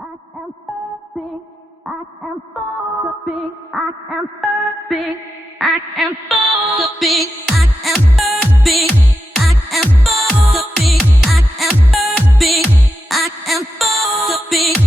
I am big. I am so big. I am big. I am so big. I am big. I am so big. I am big. I am so big.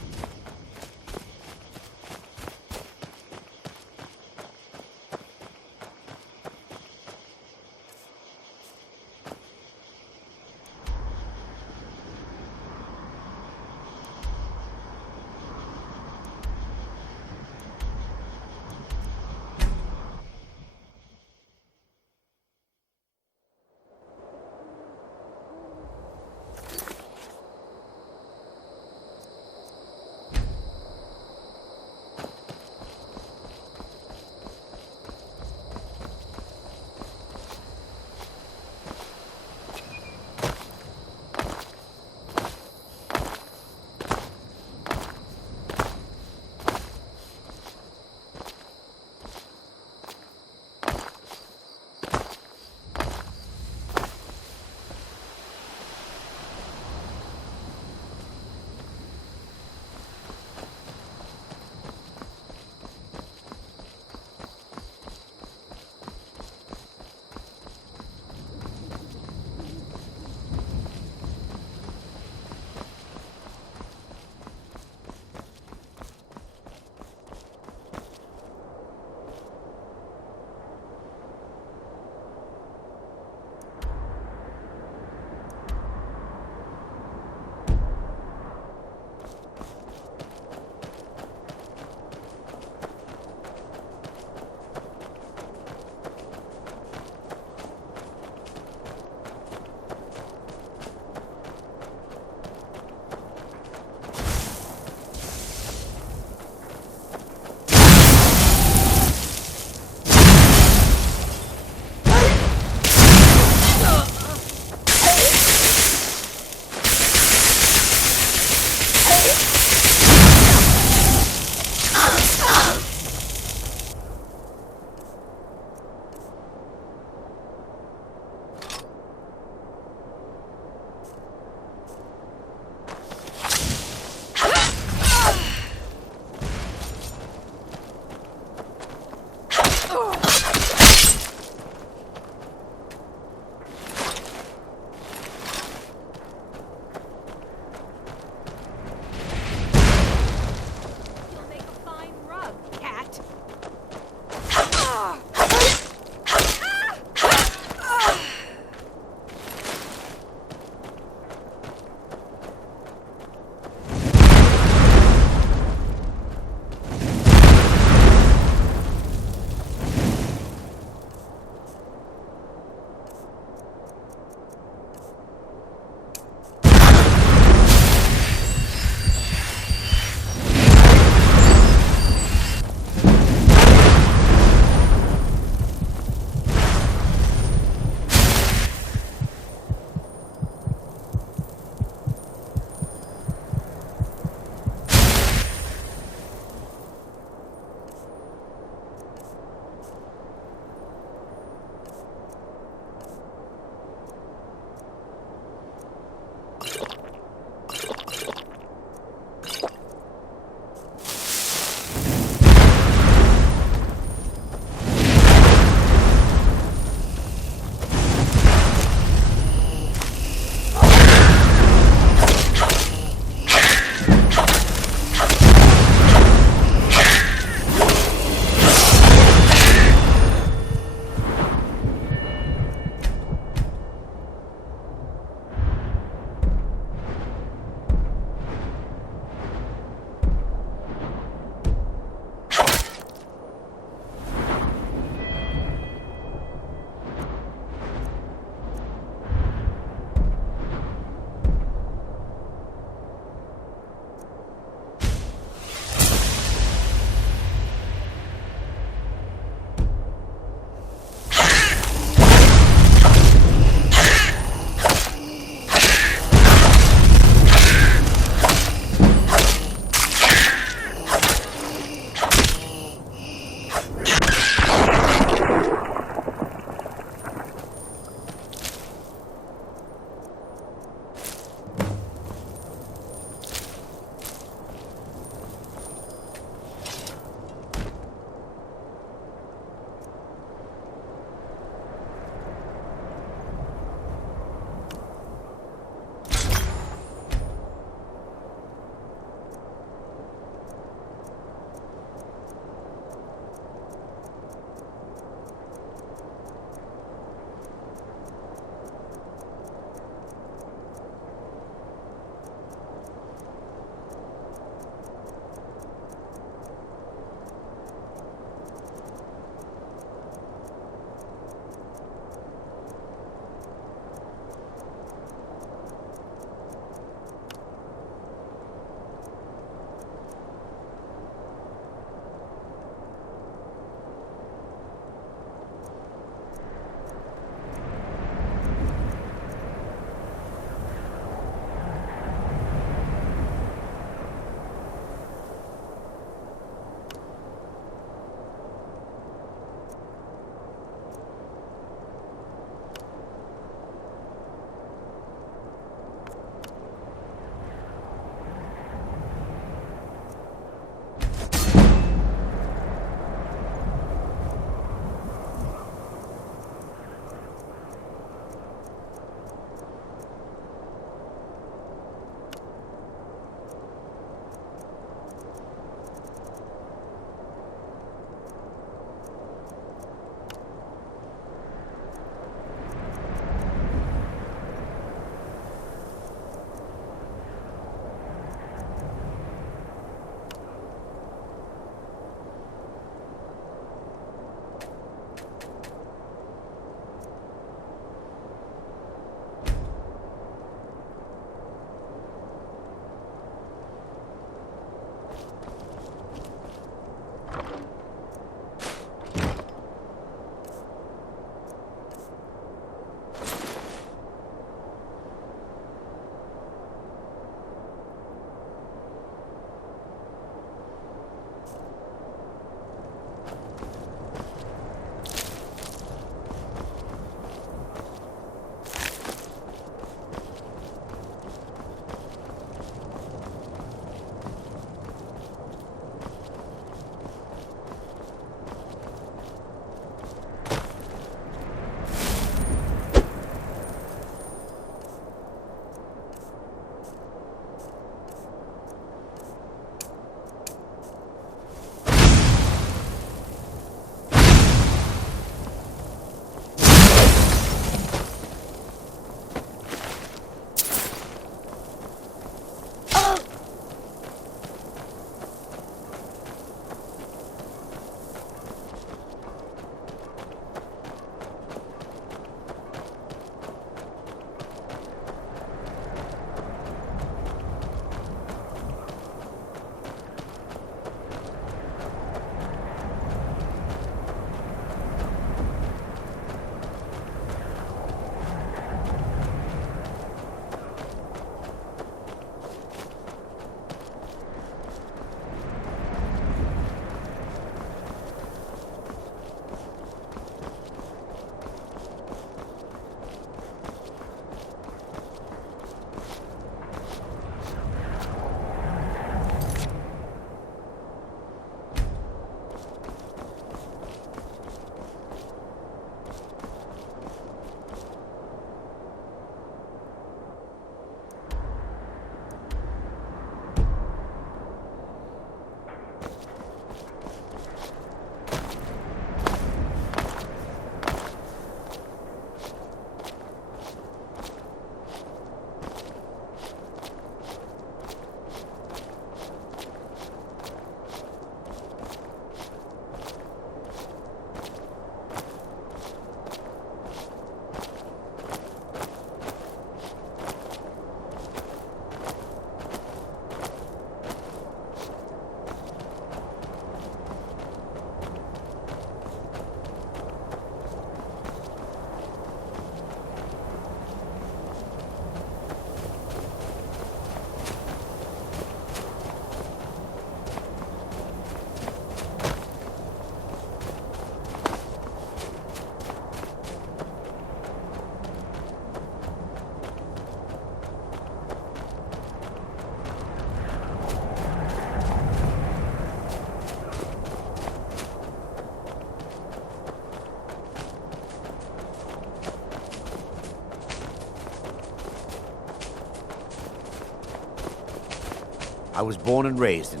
I was born and raised in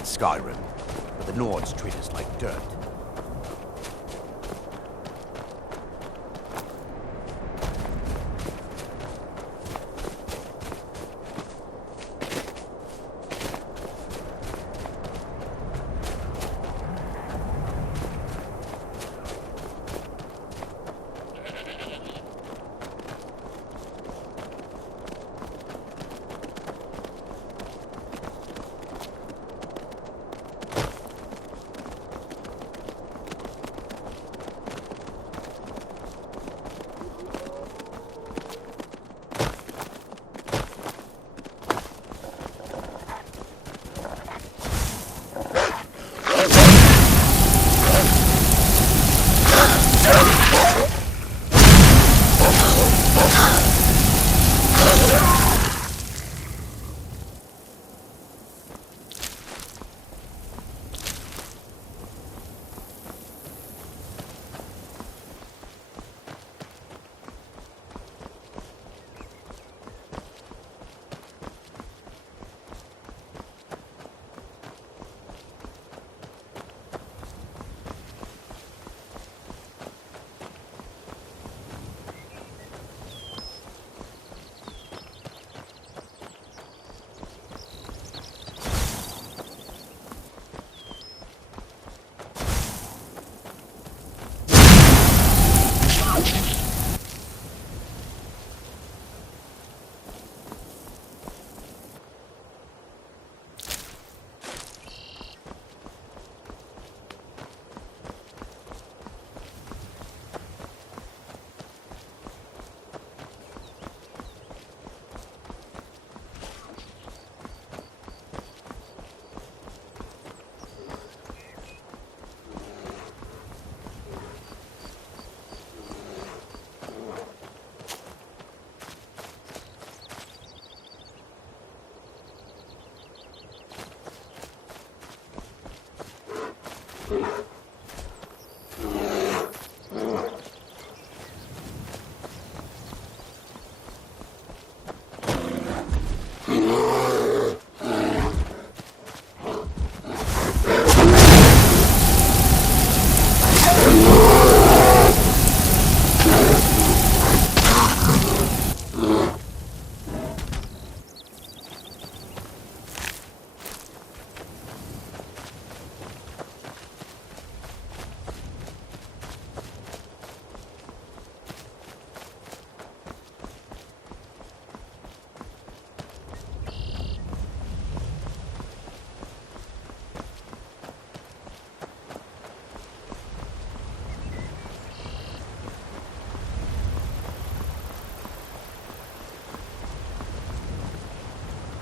Skyrim, but the Nords treat us like dirt.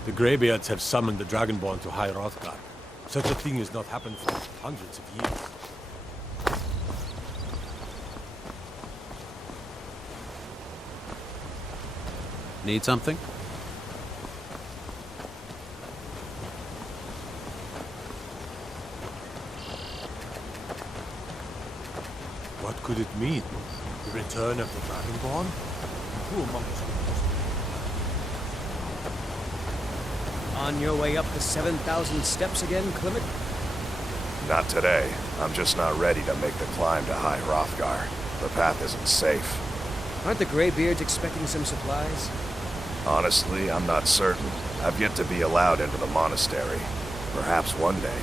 The Greybeards have summoned the Dragonborn to High Hrothgar. Such a thing has not happened for hundreds of years. Need something? What could it mean? The return of the Dragonborn? Who among us could possibly... On your way up the 7,000 steps again, Clement? Not today. I'm just not ready to make the climb to High Hrothgar. The path isn't safe. Aren't the Greybeards expecting some supplies? Honestly, I'm not certain. I've yet to be allowed into the monastery. Perhaps one day.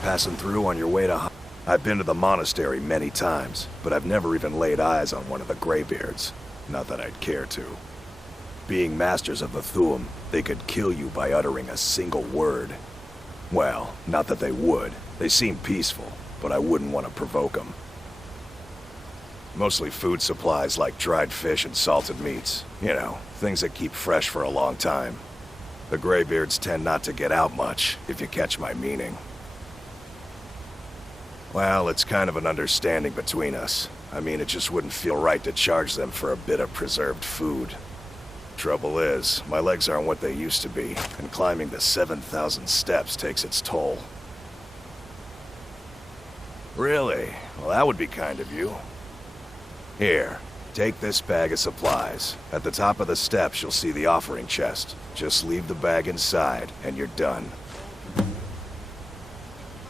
Passing through on your way to High... I've been to the monastery many times, but I've never even laid eyes on one of the Greybeards. Not that I'd care to. Being masters of the Thuum, they could kill you by uttering a single word. Well, not that they would. They seem peaceful, but I wouldn't want to provoke them. Mostly food supplies like dried fish and salted meats. You know, things that keep fresh for a long time. The Greybeards tend not to get out much, if you catch my meaning. Well, it's kind of an understanding between us. I mean, it just wouldn't feel right to charge them for a bit of preserved food. Trouble is, my legs aren't what they used to be, and climbing the 7,000 steps takes its toll. Really? Well, that would be kind of you. Here, Take this bag of supplies. At the top of the steps, you'll see the offering chest. Just leave the bag inside, and you're done.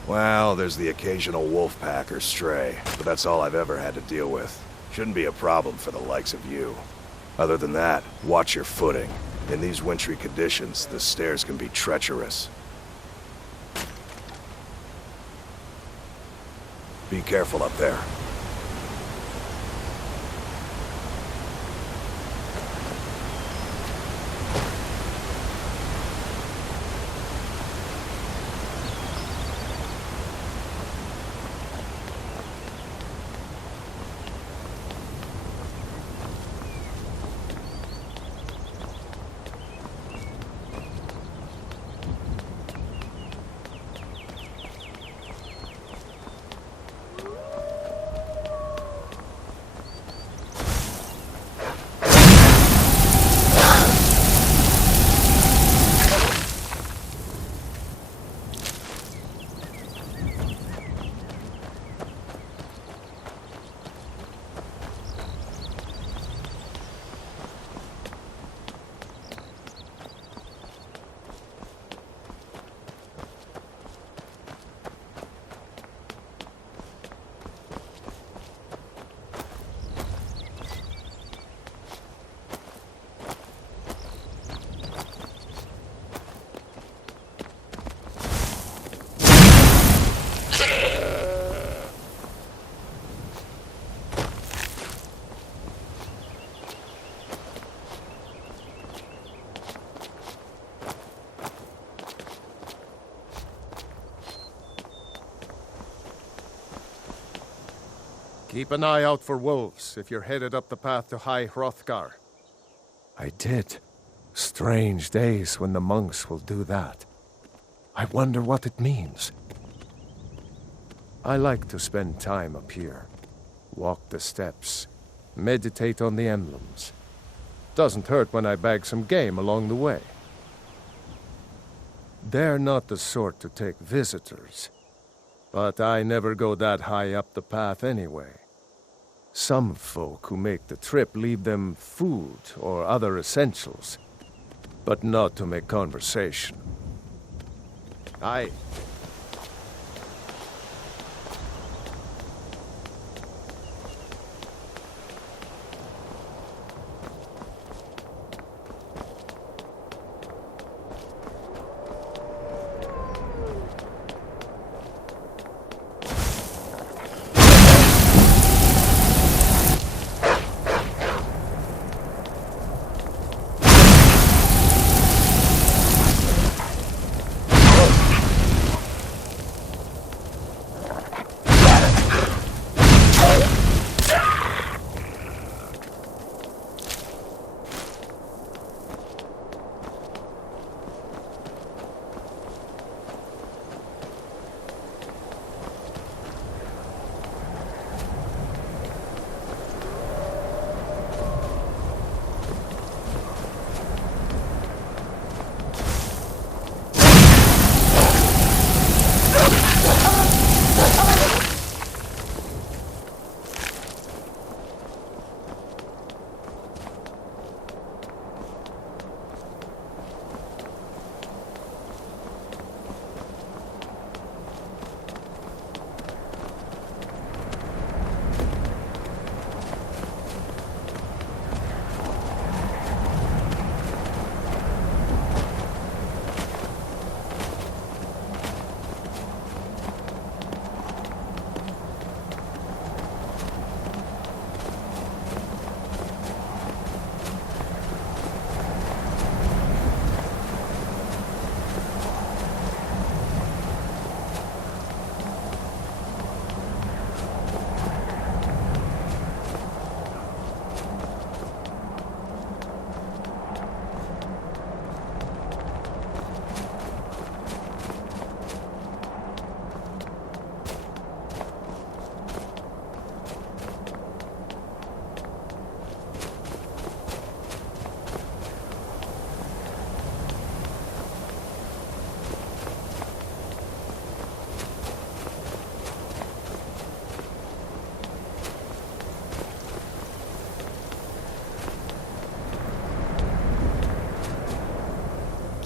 Well, there's the occasional wolf pack or stray, but that's all I've ever had to deal with. Shouldn't be a problem for the likes of you. Other than that, watch your footing. In these wintry conditions, the stairs can be treacherous. Be careful up there. Keep an eye out for wolves if you're headed up the path to High Hrothgar. I did. Strange days when the monks will do that. I wonder what it means. I like to spend time up here. Walk the steps. Meditate on the emblems. Doesn't hurt when I bag some game along the way. They're not the sort to take visitors. But I never go that high up the path anyway. Some folk who make the trip leave them food or other essentials, but not to make conversation. Aye.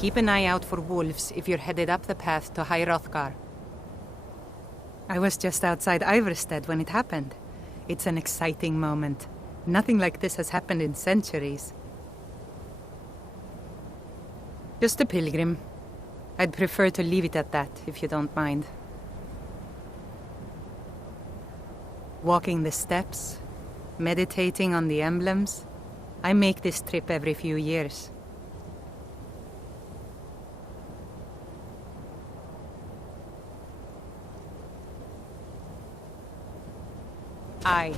keep an eye out for wolves if you're headed up the path to High Hrothgar. I was just outside Iverstead when it happened. It's an exciting moment. Nothing like this has happened in centuries. Just a pilgrim. I'd prefer to leave it at that, if you don't mind. Walking the steps, meditating on the emblems. I make this trip every few years. Aye.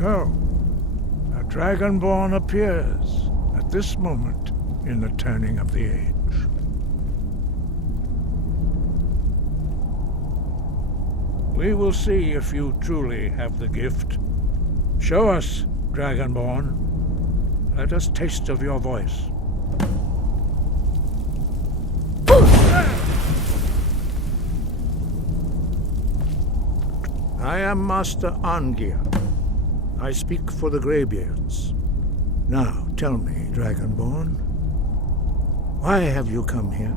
So, a Dragonborn appears at this moment in the turning of the age. We will see if you truly have the gift. Show us, Dragonborn. Let us taste of your voice. I am Master Angia. I speak for the Greybeards. Now, tell me, Dragonborn, why have you come here?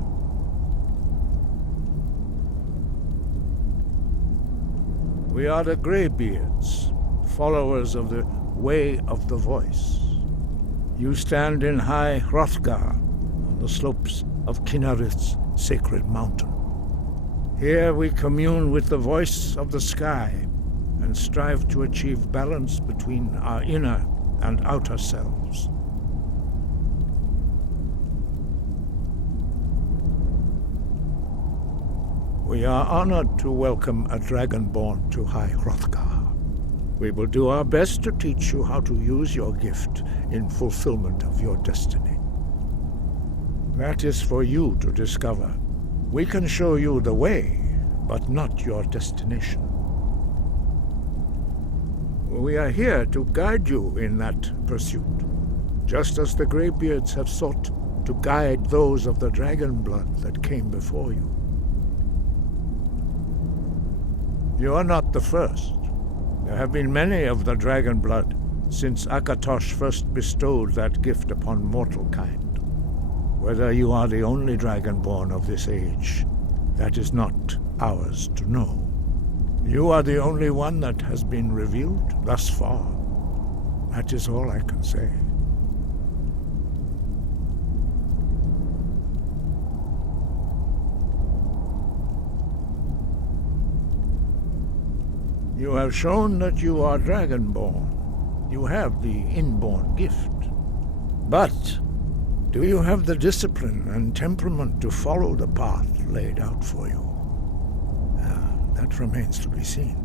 We are the Greybeards, followers of the Way of the Voice. You stand in High Hrothgar, on the slopes of Kinarith's sacred mountain. Here we commune with the voice of the sky and strive to achieve balance between our inner and outer selves. We are honored to welcome a dragonborn to High Hrothgar. We will do our best to teach you how to use your gift in fulfillment of your destiny. That is for you to discover. We can show you the way, but not your destination. We are here to guide you in that pursuit, just as the Greybeards have sought to guide those of the dragon blood that came before you. You are not the first. There have been many of the dragon blood since Akatosh first bestowed that gift upon mortal kind. Whether you are the only dragonborn of this age, that is not ours to know. You are the only one that has been revealed thus far. That is all I can say. You have shown that you are dragonborn. You have the inborn gift. But do you have the discipline and temperament to follow the path laid out for you? That remains to be seen.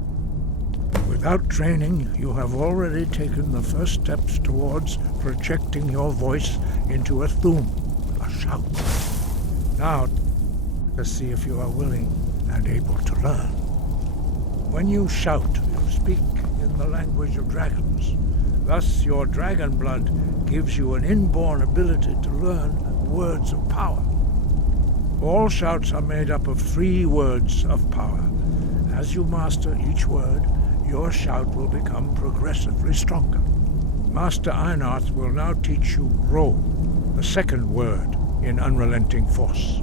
Without training, you have already taken the first steps towards projecting your voice into a thum, a shout. Now, let's see if you are willing and able to learn. When you shout, you speak in the language of dragons. Thus, your dragon blood gives you an inborn ability to learn words of power. All shouts are made up of 3 words of power. As you master each word, your shout will become progressively stronger. Master Einarth will now teach you Ro, the second word in Unrelenting Force.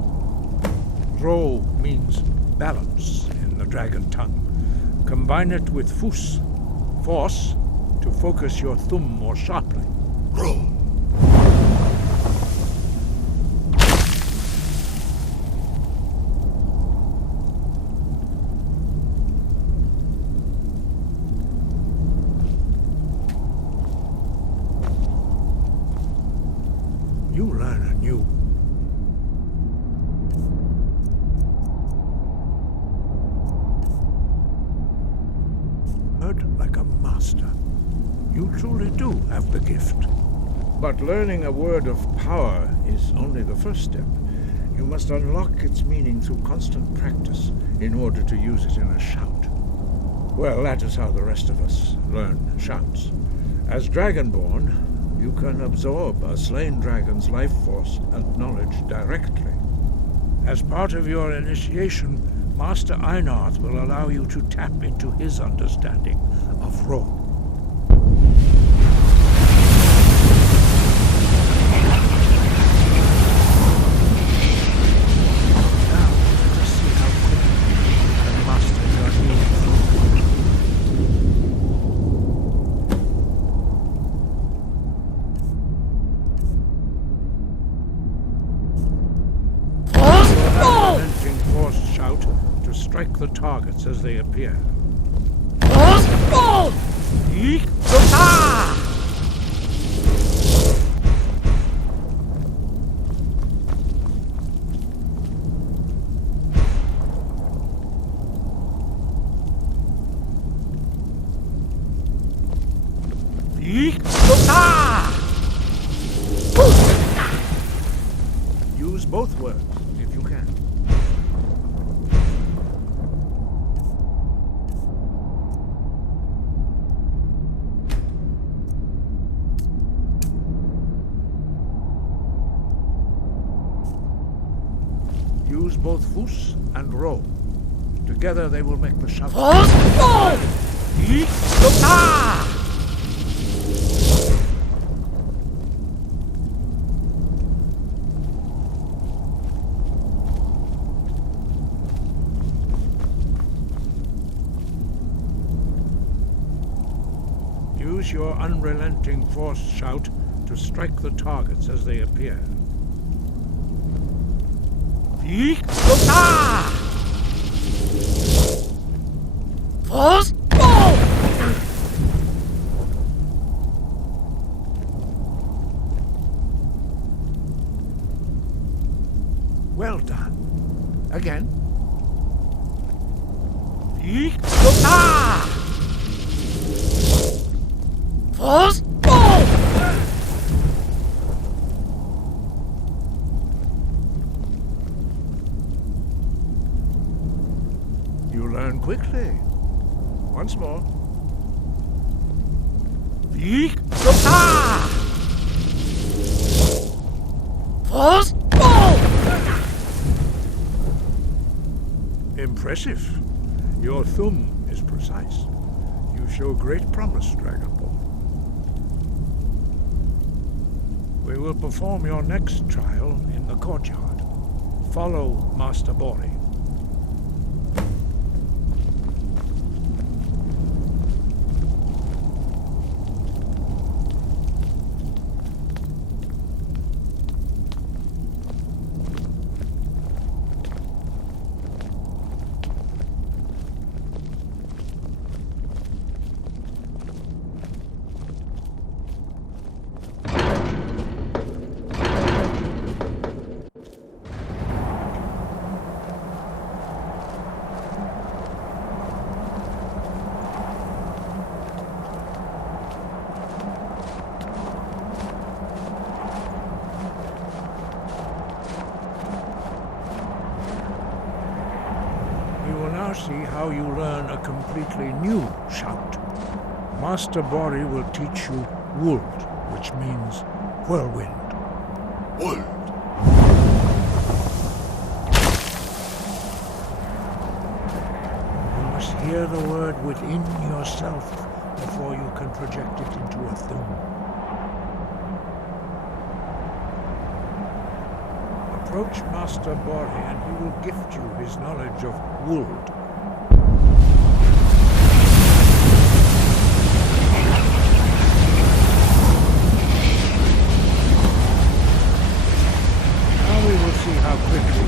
Ro means balance in the dragon tongue. Combine it with Fus, force, to focus your thumb more sharply. Ro. You learn anew. Like a master. You truly do have the gift. But learning a word of power is only the first step. You must unlock its meaning through constant practice in order to use it in a shout. Well, that is how the rest of us learn shouts. As Dragonborn, you can absorb a slain dragon's life force and knowledge directly. As part of your initiation, Master Einarth will allow you to tap into his understanding of Ro. Now, let us see how quickly you can master your new force shout to strike the targets as they appear. Use both words if you can. Use both Fus and Ro. Together they will make the shout. use your unrelenting force shout to strike the targets as they appear. Yeek! Ah! Force! Well done. Again. Yeek! Ah! Force! You learn quickly. Once more. Yeek! Ah! Force! Impressive. Your thumb is precise. You show great promise, Dragonborn. We will perform your next trial in the courtyard. Follow Master Bori. See how you learn a completely new shout. Master Bori will teach you Wold, which means whirlwind. Wold! You must hear the word within yourself before you can project it into a thum. Approach Master Bori and he will gift you his knowledge of Wold. Now we will see how quickly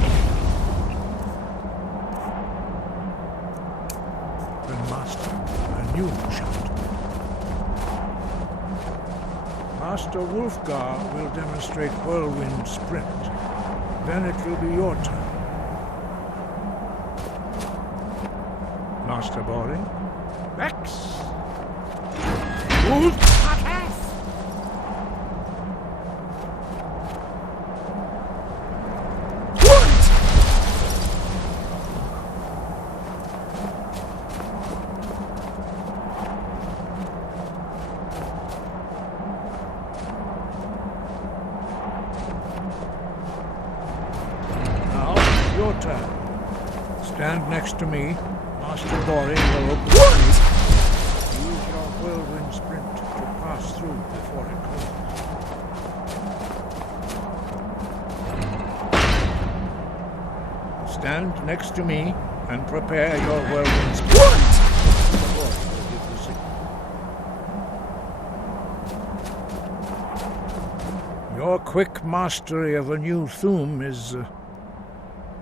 can master a new shout. Master Wolfgar will demonstrate Whirlwind Sprint. Then it will be your turn. Master Bori. Rex! Wolf! Your turn. Stand next to me. Master Bori will open the gate. Use your whirlwind sprint to pass through before it closes. Stand next to me and prepare your whirlwind sprint. Your quick mastery of a new thum is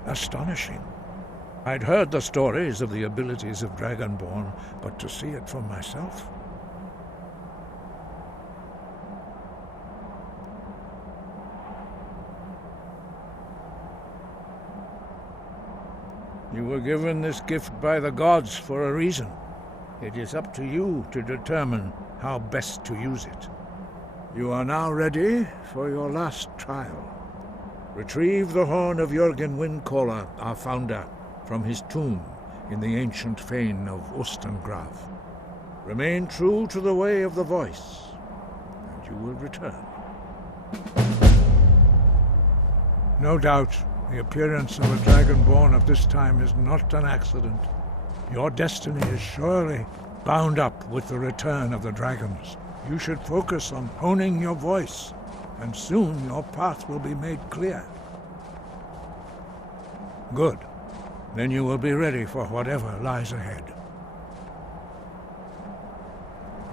astonishing. I'd heard the stories of the abilities of Dragonborn, but to see it for myself... You were given this gift by the gods for a reason. It is up to you to determine how best to use it. You are now ready for your last trial. Retrieve the horn of Jürgen Windcaller, our founder, from his tomb in the ancient fane of Ustengrav. Remain true to the way of the voice, and you will return. No doubt, the appearance of a Dragonborn at this time is not an accident. Your destiny is surely bound up with the return of the dragons. You should focus on honing your voice, and soon your path will be made clear. Good. Then you will be ready for whatever lies ahead.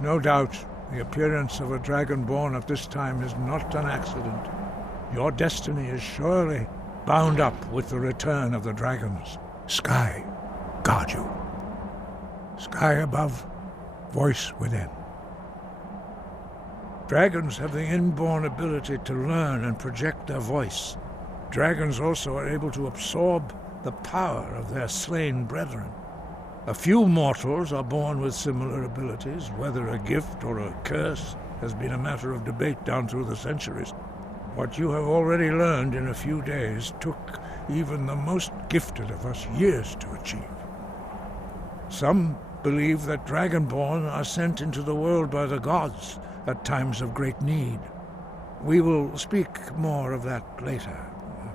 No doubt, The appearance of a dragonborn at this time is not an accident. Your destiny is surely bound up with the return of the dragons. Sky, guard you. Sky above, voice within. Dragons have the inborn ability to learn and project their voice. Dragons also are able to absorb the power of their slain brethren. A few mortals are born with similar abilities. Whether a gift or a curse has been a matter of debate down through the centuries. What you have already learned in a few days took even the most gifted of us years to achieve. Some believe that Dragonborn are sent into the world by the gods at times of great need. We will speak more of that later,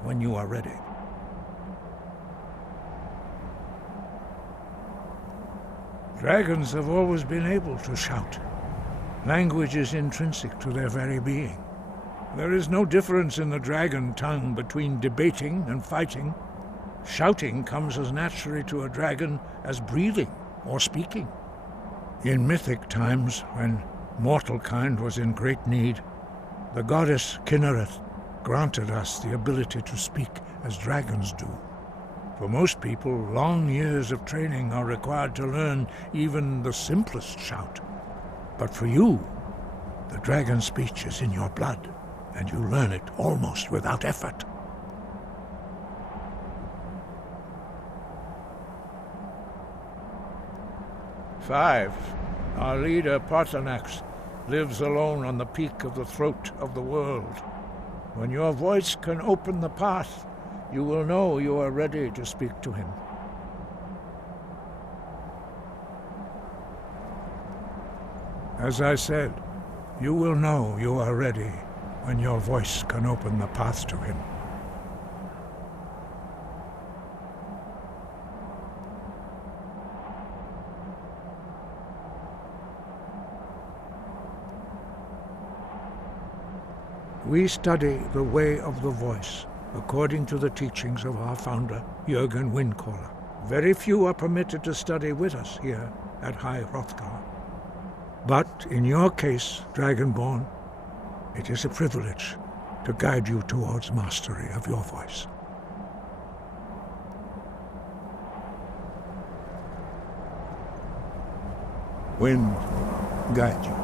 when you are ready. Dragons have always been able to shout. Language is intrinsic to their very being. There is no difference in the dragon tongue between debating and fighting. Shouting comes as naturally to a dragon as breathing or speaking. In mythic times, when mortal kind was in great need, the goddess Kinnereth granted us the ability to speak as dragons do. For most people, long years of training are required to learn even the simplest shout. But for you, the dragon speech is in your blood, and you learn it almost without effort. Five, our leader, Parthenax, lives alone on the peak of the throat of the world. When your voice can open the path, you will know you are ready to speak to him. As I said, you will know you are ready when your voice can open the path to him. We study the way of the voice, according to the teachings of our founder, Jürgen Windcaller. Very few are permitted to study with us here at High Hrothgar. But in your case, Dragonborn, it is a privilege to guide you towards mastery of your voice. Wind, guide you.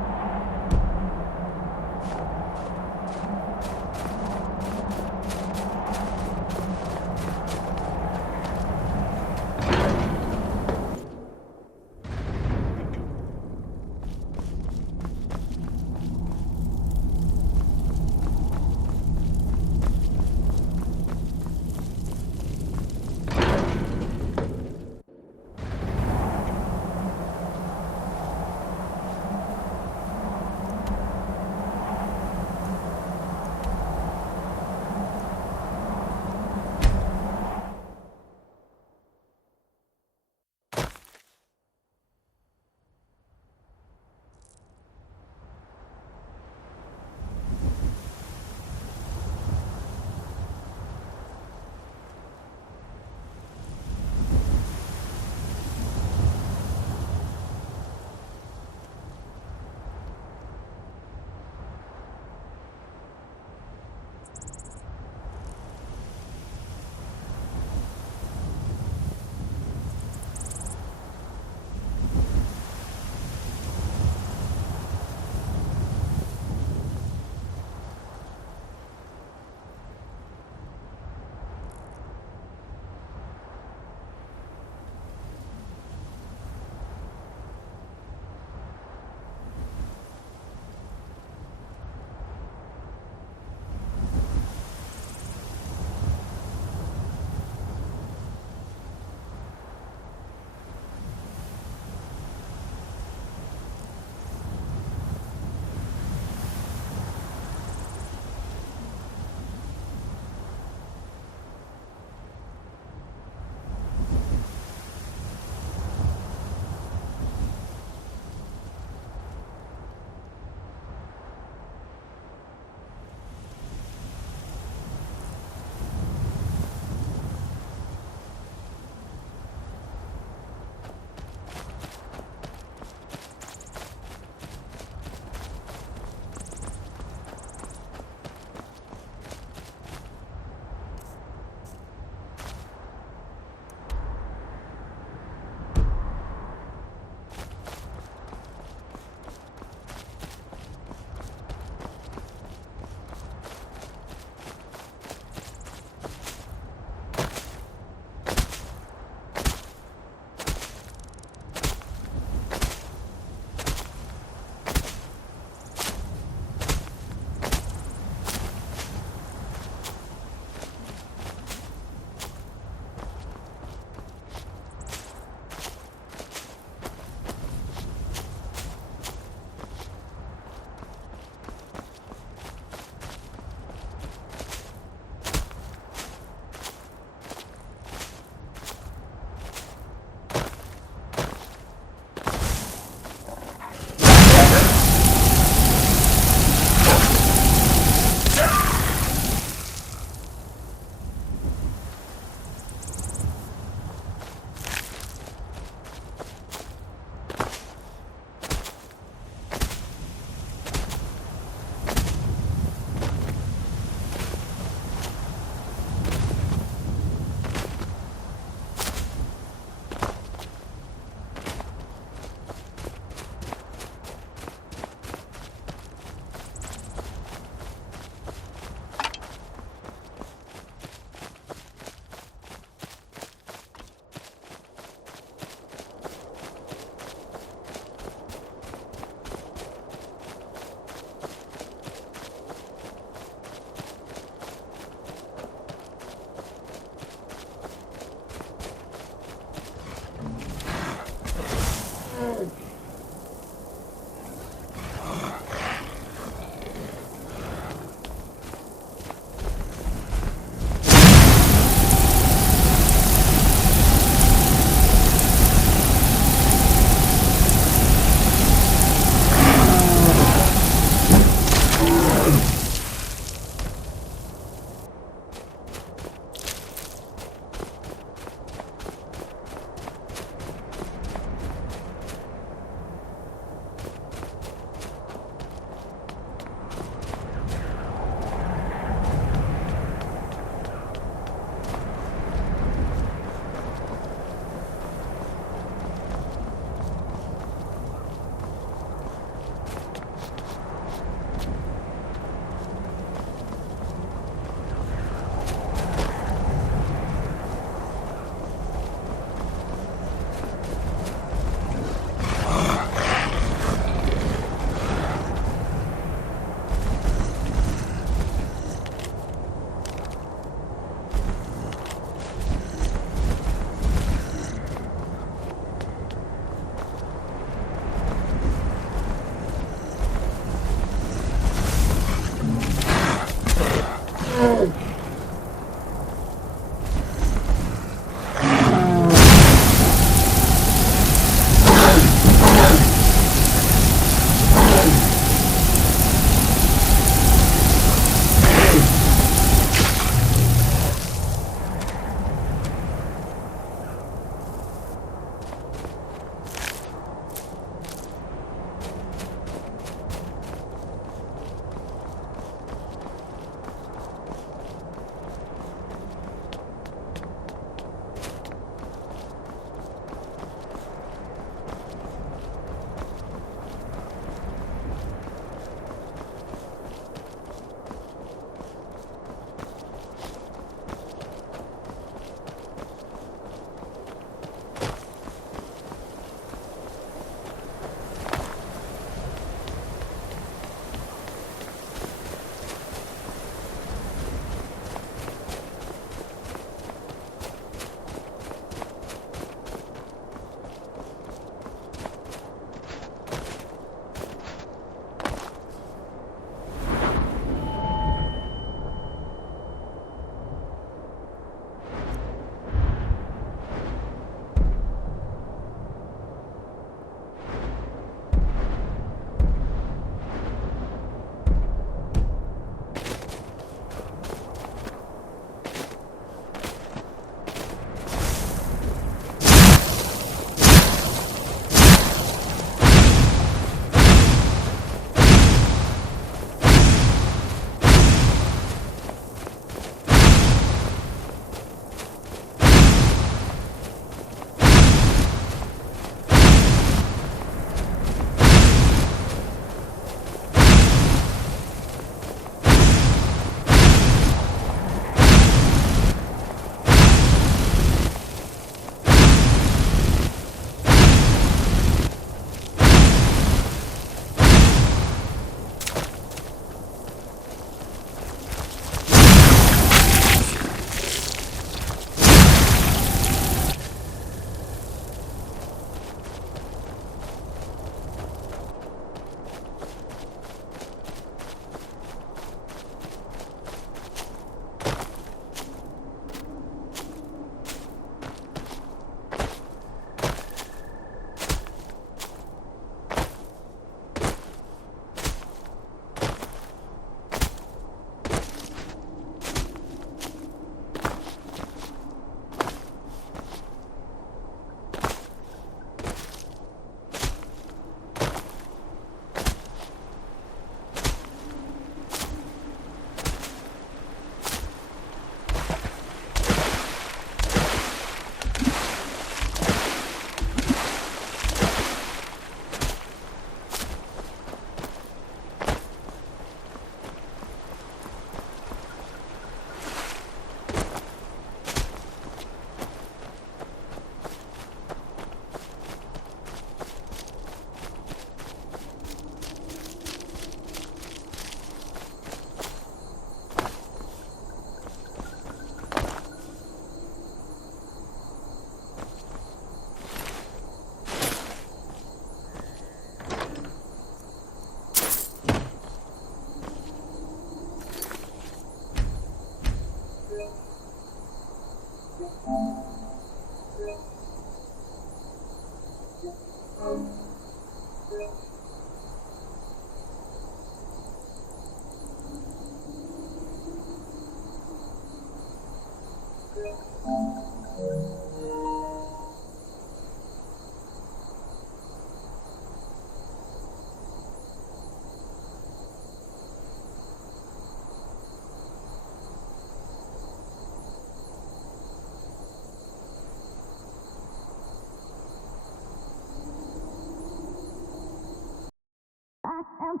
I am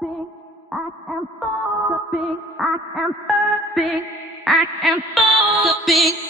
big. I am so big. I am so big. I am so big.